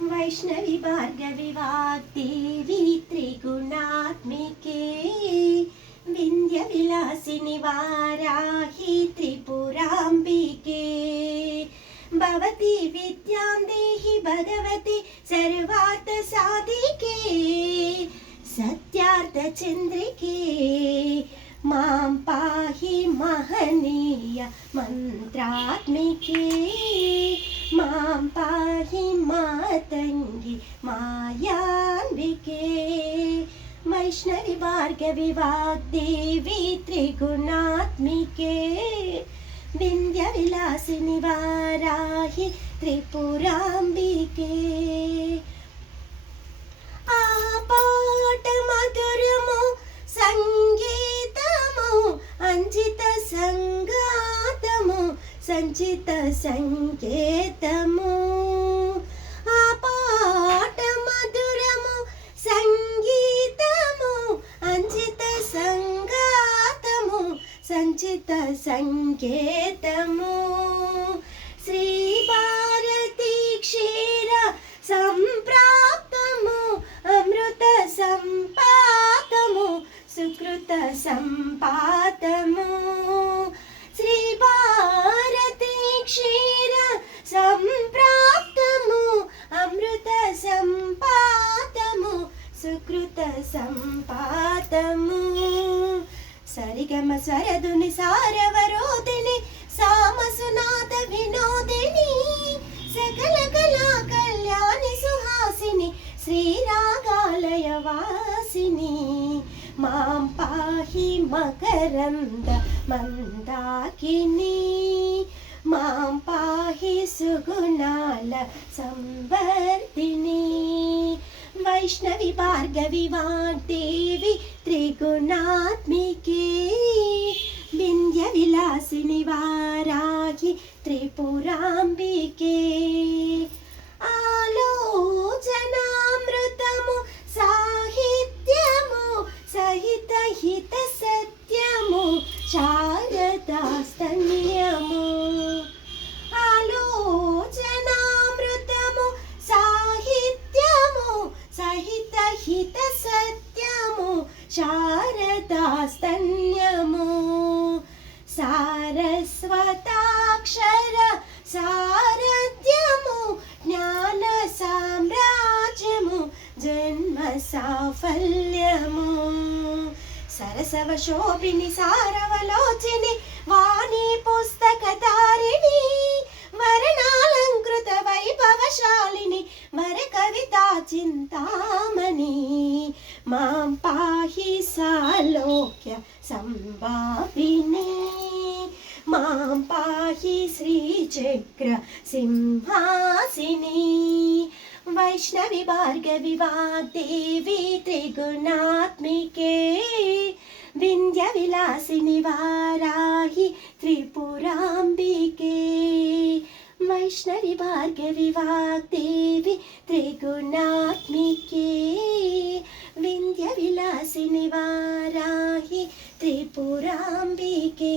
वैष्णवी भार्गवी वाग्देवी त्रिगुणात्मिके विन्ध्यविलासिनि वाराहि त्रिपुराम्बिके। भवती विद्यां देहि भगवति सर्वार्थसाधिके, सत्यार्थचन्द्रिके। माँ पाहि महनीय मन्त्रात्मिके। മാം പാഹി മാതംഗി മായാംബികേ वैष्णवि भार्गविवाग्देवी त्रिगुणात्मिके। विन्ध्यविलासिनि वाराहि त्रिपुराम्बिके। आपाटमधुरमु सङ्गीतमु अञ्जितसङ्ग సంచిత సంకేతము. ఆ పాట మధురము సంగీతము అంచిత సంగాతము సంచిత సంకేతము. శ్రీ భారతి క్షీర సంప్రాప్తము అమృత సంపాతము సుకృత సంపా సరిగమ స్వరదుని సారవరోదిని సామసునాథ వినోదిని సకల కళా కళ్యాణి సుహాసిని శ్రీరాగాలయ వాసిని. మాం పాహి మకరంద మందాకిని మాం పాహి సుగుణాల సంవర్ధిని वैष्णवी भार्गवी वाग्देवी त्रिगुणात्मिके। विन्ध्यविलासिनि वाराहि त्रिपुराम्बिके। आलोचनामृतमु साहित्यमु सहितहितसत्यमु शारदास्तन्य శారదాస్తన్యము సారస్వతాక్షర సారథ్యము జ్ఞాన సామ్రాజ్యము జన్మ సాఫల్యము సరసవ శోభిని సారవలోచిని వాణి పుస్తక తారిణి వర్ణాలంకృత వైభవశాలిని వర కవితా చింతామణి माँ पाही सालोक्य सम्भापिनी माँ पाहि श्रीचक्र सिंहासिनी। वैष्णवि भार्गविवा देवी त्रिगुणात्मिके। विन्ध्यविलासिनि वाराहि त्रिपुराम्बिके। वैष्णवि देवी त्रिगुणात्मिके। पुराम्बिके